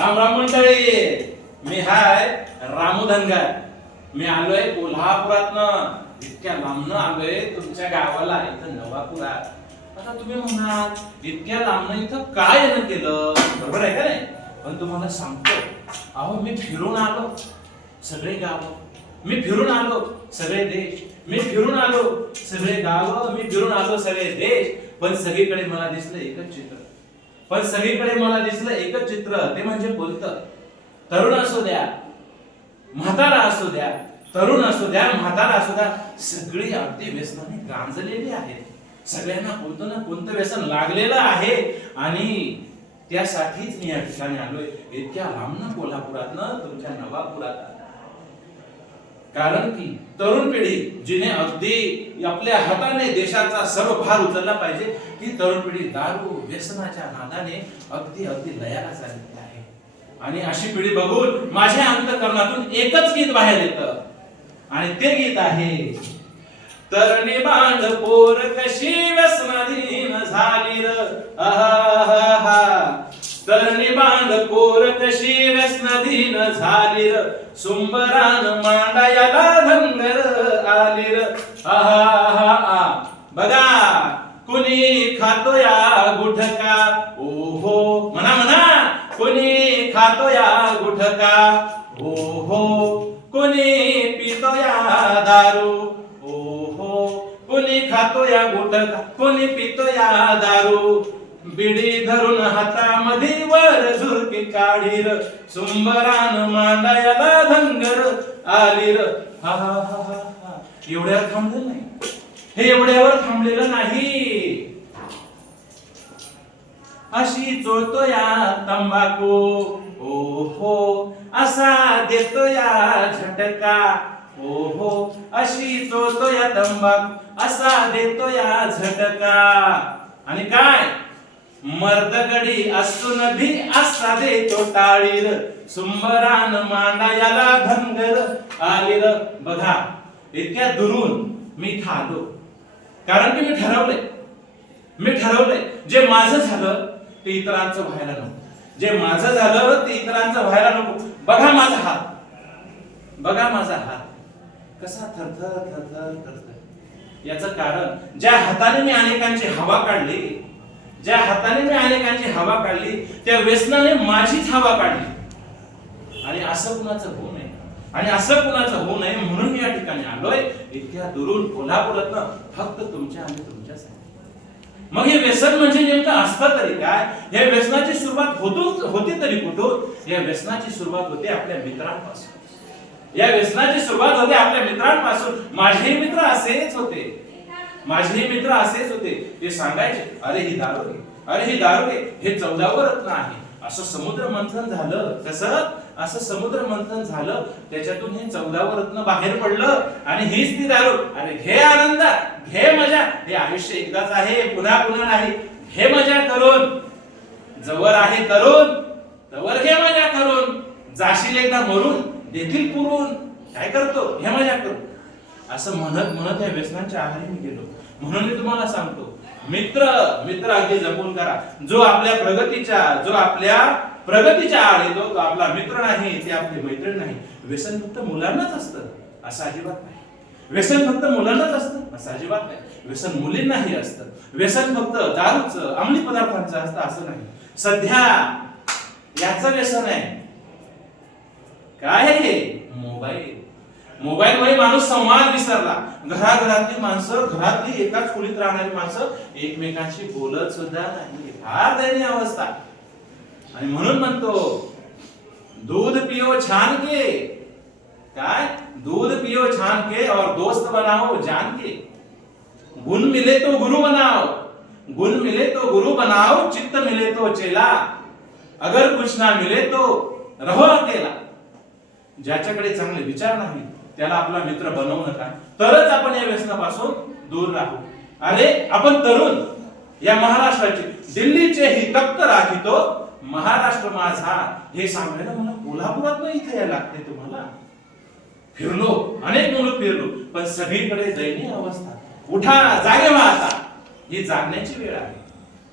राम मंडळी. मी हाय रामुधनगर मी आलोय कोल्हापुरातन. इतक्या लांबनं आलोय तुमच्या गावाला इथं नवापुरात. आता तुम्ही म्हणाल इतक्या लांबनं इथं काय येणं केलं? बरोबर आहे का नाही? पण तुम्हाला सांगतो अहो मी फिरून आलो. सगळे गाव. मी फिरून आलो सगळे देश. मी फिरून आलो सगळे गाव. मी फिरून आलो सगळे देश. पण सगळीकडे मला दिसलं एकच चित्र. पण सगळीकडे मला दिसलं एकच चित्र ते म्हणजे बोलतं. तरुण असू द्या म्हातारा असू द्या तरुण असू द्या म्हातारा असू द्या सगळी अगदी व्यसनाने गांजलेली आहेत सगळ्यांना कोणतं ना कोणतं व्यसन लागलेलं आहे आणि त्यासाठीच मी या ठिकाणी आलोय. इतक्या लांबनं कोल्हापुरातनं तुमच्या नवापुरात. कारण की तरुण पिढी जिने अगदी आपल्या हाताने देशाचा सर्व भार उचलला पाहिजे ती तरुण पिढी दारू व्यसनाच्या नादाने अगदी अगदी लयाला चालली आहे. आणि अशी पिढी बघून माझ्या अंतकरणातून एकच गीत बाहेर येतं. आणि ते गीत आहे तरणी बांध पोर कशी व्यसनाधीन झाली र आहा तरणी बांड पोर कशी झालीर. सुंबरान मांडायाला धंगर आलीर. आहा बघा कुणी खातो या गुठका? ओहो म्हणा म्हणा. कुणी खातो या गुठका? ओहो कुणी पितो या दारू? ओहो कुणी खातो या गुठका? कुणी पितो या दारू? बिडी धरून हातामध्ये वर झुरके काढीर. सुंबरान मांडायला धनगर आलीर. हा हा हा हा हा. एवढ्यावर थांबलेलं नाही. हे एवढ्यावर थांबलेलं नाही. अशी चोळतो या तंबाखू. ओहो असा देतो या झटका. ओहो अशी चोळतो या तंबाखू. असा देतो या झटका. आणि काय? मर्दगडी असून भी असा देतो टाळीर. सुंबरान मांडायाला धनगर आलीर. बघा इतक्या दुरून मी इथं आलो कारण की मी ठरवलंय मी ठरवलंय जे माझं झालं ते इतरांचं व्हायला नको. जे माझं झालं ते इतरांचं व्हायला नको. बघा माझा हात. बघा माझा हात. कसा थरथर थरथर थरथर. याचं कारण ज्या हाताने मी अनेकांची हवा काढली ज्या हाताने मी अनेकांची हवा काढली त्या व्यसनाने माझीच हवा काढली. आणि असं कुणाचं होऊ नये. आणि असं कुणाचं होऊ नये म्हणून मी या ठिकाणी आलोय. इतक्या दुरून कोल्हापुरात फक्त तुमच्या आणि तुमच्यासाठी मग हे व्यसन म्हणजे नेमकं असतं तरी काय? या व्यसनाची सुरुवात होतो होती तरी कुठून? या व्यसनाची सुरुवात होते आपल्या मित्रांपासून. या व्यसनाची सुरुवात होते आपल्या मित्रांपासून. माझे मित्र असेच होते. माझे मित्र असेच होते. ते सांगायचे अरे ही दारू अरे ही दारू हे चौदावं रत्न आहे. असं समुद्र मंथन झालं. कसं? असं समुद्र मंथन झालं. त्याच्यातून हे चौदावं रत्न बाहेर पडलं आणि हीच ती दारू. अरे घे आनंद. घे मजा. हे आयुष्य एकदाच आहे. पुन्हा पुन्हा नाही. घे मजा करून. जवळ आहे तरुण. तवर घे मजा करून. जाशील एकदा मरून. देतील पुरून. काय करतो? हे मजा करून. असं म्हणत म्हणत या व्यसनांच्या आहारी मी गेलो. म्हणून मी तुम्हाला सांगतो मित्र मित्र अगदी जपून करा. जो आपल्या प्रगतीच्या जो आपल्या प्रगतीच्या आड येतो तो आपला मित्र नाही ते आपली मैत्रीण नाही. व्यसन फक्त मुलांनाच असतं असं अजिबात नाही. व्यसन फक्त मुलांनाच असतं असं अजिबात नाही. व्यसन मुलींनाही असतं. व्यसन फक्त दारूचं अंमली पदार्थांचं असतं असं नाही. सध्या याचं व्यसन आहे. काय हे? मोबाईल. मोबाईलमुळे माणूस संवाद विसरला. घराघरातली माणसं घरातली एकाच खोलीत राहणारी माणसं एकमेकांशी बोलत सुद्धा नाही. फार दयनीय अवस्था. आणि म्हणून म्हणतो दूध पियो छान के काय? दूध पियो छान के और दोस्त बनाओ जान के गुण मिले तो गुरु बनाओ. गुण मिले तो गुरु बनाओ चित्त मिले तो चेला. अगर कुछ ना मिले तो रहो अकेला. ज्याच्याकडे चांगले विचार नाही त्याला आपला मित्र बनवू नका तरच आपण या व्यसनापासून दूर राहू. अरे आपण तरुण या महाराष्ट्राचे दिल्लीचे ही तप्त राखितो. महाराष्ट्र माझा. हे सांगायला मला कोल्हापुरात इथे यायला लागते तुम्हाला. फिरलो अनेक मुलं फिरलो पण सगळीकडे दयनीय अवस्था. उठा जागे व्हा आता. ही जागण्याची वेळ आहे.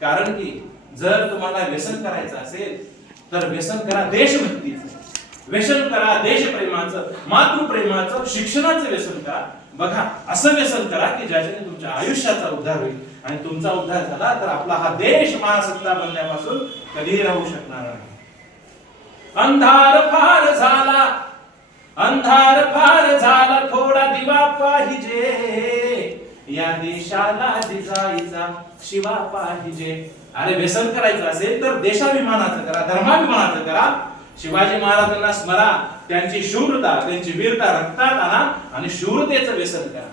कारण की जर तुम्हाला व्यसन करायचं असेल तर व्यसन करा देशभक्तीचं. व्यसन करा देशप्रेमाचं मातृप्रेमाचं शिक्षणाचं व्यसन करा. बघा असं व्यसन करा की ज्याच्याने तुमच्या आयुष्याचा उद्धार होईल. आणि तुमचा उद्धार झाला तर आपला हा देश महासत्ता बनल्यापासून कधीही राहू शकणार नाही. अंधार फार झाला अंधार फार झाला थोडा दिवा पाहिजे. या देशाला जिजाईचा शिवा पाहिजे. अरे व्यसन करायचं असेल तर देशाभिमानाचं करा धर्माभिमानाचं करा. शिवाजी महाराजांना स्मरा त्यांची शूरता त्यांची वीरता रक्तात आणा आणि शूरतेचं व्यसन करा.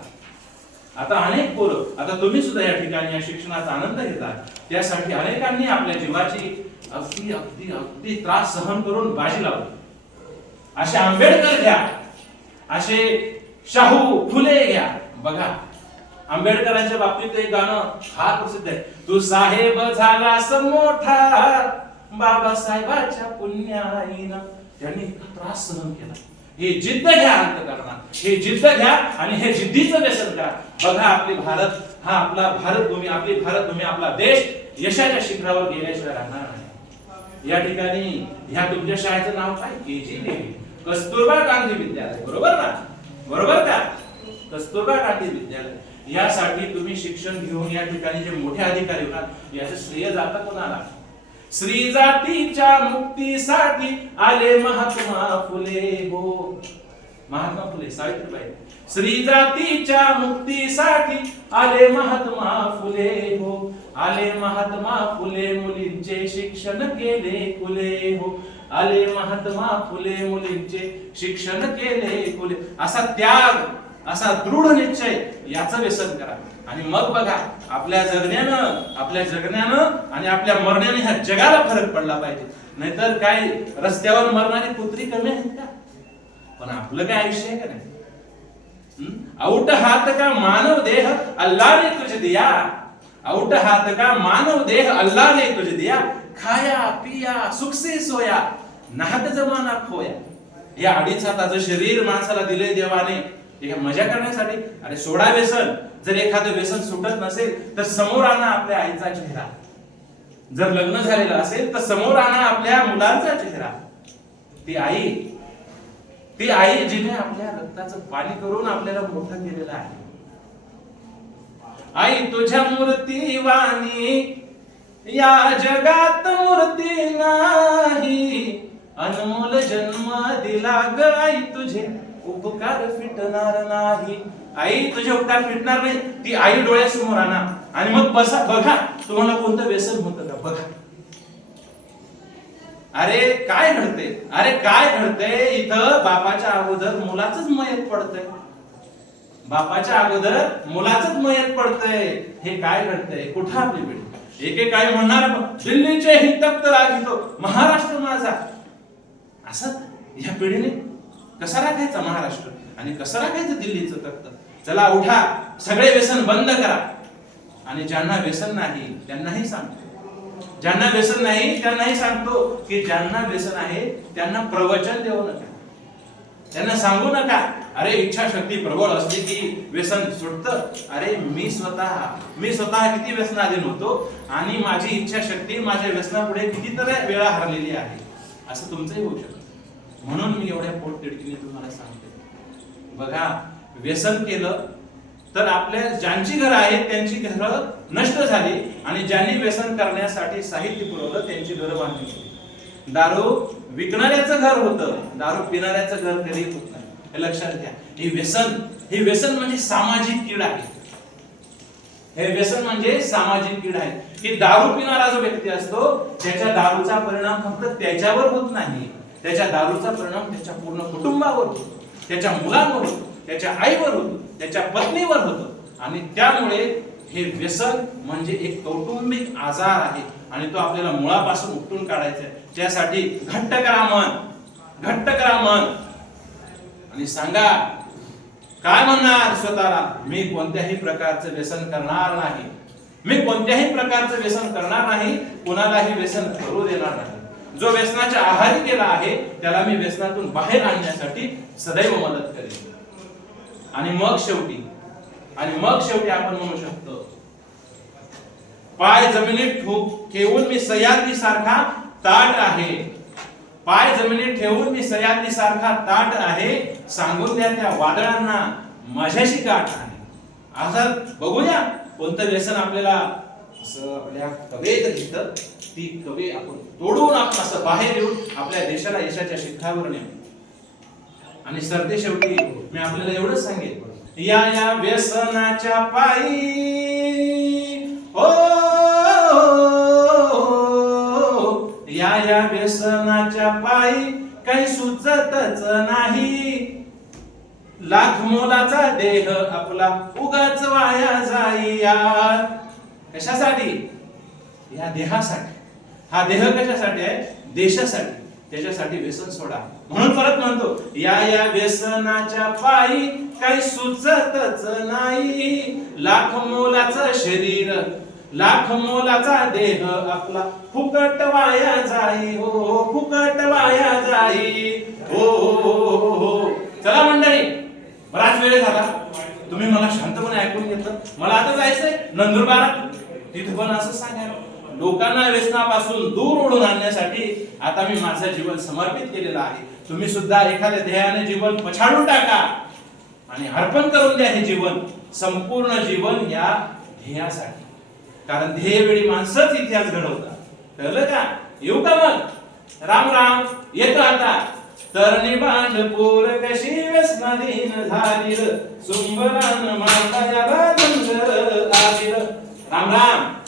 आता अनेक पोरं आता तुम्ही सुद्धा या ठिकाणी या शिक्षणाचा आनंद घेता त्यासाठी अनेकांनी आपल्या जीवाची अगदी अगदी अगदी त्रास सहन करून बाजी लावली. असे आंबेडकर घ्या. असे शाहू फुले घ्या. बघा आंबेडकरांच्या बाबतीत एक गाणं फार प्रसिद्ध आहे. तू साहेब झाला मोठा बाबासाहेबाच्या पुण्याईनं त्यांनी त्रास सहन केला. हे जिद्द घ्या अंतकरणात. हे जिद्द घ्या आणि हे जिद्दीचं व्यसन करा. बघा आपली भारत हा आपला भारत भूमी आपली भारत भूमी आपला देश यशाच्या शिखरावर गेल्याशिवाय राहणार नाही. या ठिकाणी ह्या तुमच्या शाळेचं नाव काय? के जी देवी कस्तुरबा गांधी विद्यालय. बरोबर ना? बरोबर का? कस्तुरबा गांधी विद्यालय. यासाठी तुम्ही शिक्षण घेऊन या ठिकाणी जे मोठे अधिकारी होणार याचं श्रेय जातं कोणाला? श्री जातीच्या मुक्तीसाठी आले महात्मा फुले हो महात्मा फुले सावित्रीबाई. श्री जातीच्या मुक्तीसाठी आले महात्मा फुले हो आले महात्मा फुले मुलींचे शिक्षण केले फुले हो आले महात्मा फुले मुलींचे शिक्षण केले फुले. असा त्याग असा दृढ निश्चय याचं व्यसन करा. आणि मग बघा आपल्या जगण्यानं आपल्या जगण्यानं आणि आपल्या मरण्याने ह्या जगाला फरक पडला पाहिजे. नाहीतर काय रस्त्यावर मरणारी कुत्री कमी आहेत का? पण आपलं काय आयुष्य आहे का नाही? औट हात का मानव देह अल्लाने तुझे दिया. औट हात का मानव देह अल्लाने तुझे दिया. खाया पिया सुख से सोया नाहक जमाना खोया. हे अडीच हाताचं शरीर माणसाला दिले देवाने. ठीक आहे? मजा करण्यासाठी. अरे सोडा व्यसन. जर एखादं व्यसन सुटत नसेल तर समोर आणा आपल्या आईचा चेहरा. जर लग्न झालेलं असेल तर समोर आणा आपल्या मुलांचा चेहरा. ती आई ती आई जिने आपल्या रक्ताचं पाणी करून आपल्याला मोठं केलेलं आहे. आई तुझ्या मूर्ती वाणी. या जगात मूर्ती नाही. अनमोल जन्म दिला ग आई तुझे. उपकार फिटणार नाही. आई तुझे उपकार फिटणार नाही. ती आई डोळ्यासमोर आणा. आणि मग बसा बघा. तुम्हाला कोणतं व्यसन होतं का? बघा. अरे काय घडते अरे काय घडते इथं बापाच्या अगोदर मुलाच मयत पडतंय. बापाच्या अगोदर मुलाच मयत पडतंय. हे काय घडतंय? कुठं आपली पिढी? एके काय म्हणणार दिल्लीचे ही तर आधी महाराष्ट्र माझा. असं? या पिढीने कसा राखायचा महाराष्ट्र? आणि कसं राखायचं दिल्लीचं तख्त? चला उठा सगळे व्यसन बंद करा. आणि ज्यांना व्यसन नाही त्यांनाही सांगतो. ज्यांना व्यसन नाही त्यांनाही सांगतो की ज्यांना व्यसन आहे त्यांना प्रवचन देऊ नका. त्यांना सांगू नका अरे इच्छाशक्ती प्रबळ असली की व्यसन सुटतं. अरे मी स्वतः मी स्वतः किती व्यसनाधीन होतो आणि माझी इच्छाशक्ती माझ्या व्यसनापुढे कितीतरी वेळा हरलेली आहे. असं तुमचंही होऊ शकतं. म्हणून मी एवढ्या पोटतिडकीने तुम्हाला सांगते. बघा व्यसन केलं तर आपल्या ज्यांची घरं आहेत त्यांची घरं नष्ट झाली आणि ज्यांनी व्यसन करण्यासाठी साहित्य पुरवलं त्यांची घरं बांधली गेली. दारू विकणाऱ्याचं घर होतं दारू पिणाऱ्याचं घर कधी होत नाही. हे लक्षात घ्या. हे व्यसन हे व्यसन म्हणजे सामाजिक कीड आहे. हे व्यसन म्हणजे सामाजिक कीड आहे. की दारू पिणारा जो व्यक्ती असतो त्याच्या दारूचा परिणाम फक्त त्याच्यावर होत नाही. त्याच्या दारूचा परिणाम त्याच्या पूर्ण कुटुंबावर होतो. त्याच्या मुलांवर होतो. त्याच्या आईवर होतो. त्याच्या पत्नीवर होतो. आणि त्यामुळे हे व्यसन म्हणजे एक कौटुंबिक आजार आहे. आणि तो आपल्याला मुळापासून उपटून काढायचा आहे. त्यासाठी घट्ट करा मन. घट्ट करा मन. आणि सांगा काय म्हणणार स्वतःला? मी कोणत्याही प्रकारचं व्यसन करणार नाही. मी कोणत्याही प्रकारचं व्यसन करणार नाही. कुणालाही व्यसन करू देणार नाही. जो व्यसनाच्या आहारी गेला आहे त्याला मी व्यसनातून बाहेर आणण्यासाठी सदैव मदत करेन. आणि मग शेवटी आणि मग शेवटी आपण म्हणू शकतो पाय जमिनीत ठोक ठेवून मी सह्याद्री सारखा ताट आहे. पाय जमिनीत ठेवून मी सह्याद्री सारखा ताट आहे. सांगून द्या त्या वादळांना माझ्याशी गाठ आहे. असं बघूया कोणतं व्यसन आपल्याला असं आपल्या कवेत घेतं ती कवे आपण तोडून आपण असं बाहेर येऊन आपल्या देशाला यशाच्या शिखरावर नेऊ. आणि सरते शेवटी मी आपल्याला एवढंच सांगेन. या या व्यसनाच्या पायी हो या या व्यसनाच्या पायी काही सुचतच नाही. लाख मोलाचा देह आपला उगाच वाया जाई यार कशासाठी? या देहासाठी. हा देह कशासाठी आहे? देशासाठी. त्याच्यासाठी व्यसन सोडा. म्हणून परत म्हणतो या या व्यसनाच्या पायी काही सुचतच नाही. लाख मोलाचं शरीर लाख मोलाचा देह आपला. फुकट वाया जाई हो हो, हो फुकट वाया जाई. हो हो, हो हो, हो, हो. चला मंडळी बराच वेळ झाला. तुम्ही मला शांतपणे ऐकून घेतलं. मला आता जायचंय नंदुरबारात. तिथे पण असं सांगायला. लोकांना व्यसनापासून दूर ओढून आणण्यासाठी आता मी माझं जीवन समर्पित केलेलं आहे. तुम्ही सुद्धा एखाद्या ध्येयाने जीवन पछाडून टाका आणि अर्पण करून द्या हे जीवन. संपूर्ण जीवन या ध्येयासाठी. कारण ध्येय वेळी माणसंच इतिहास घडवतात. कळलं का? येऊ का मग? राम राम. येतो आता. तरणी भांडपूर कशी व्यसनाधीन झाली सुंबरान माता राम राम.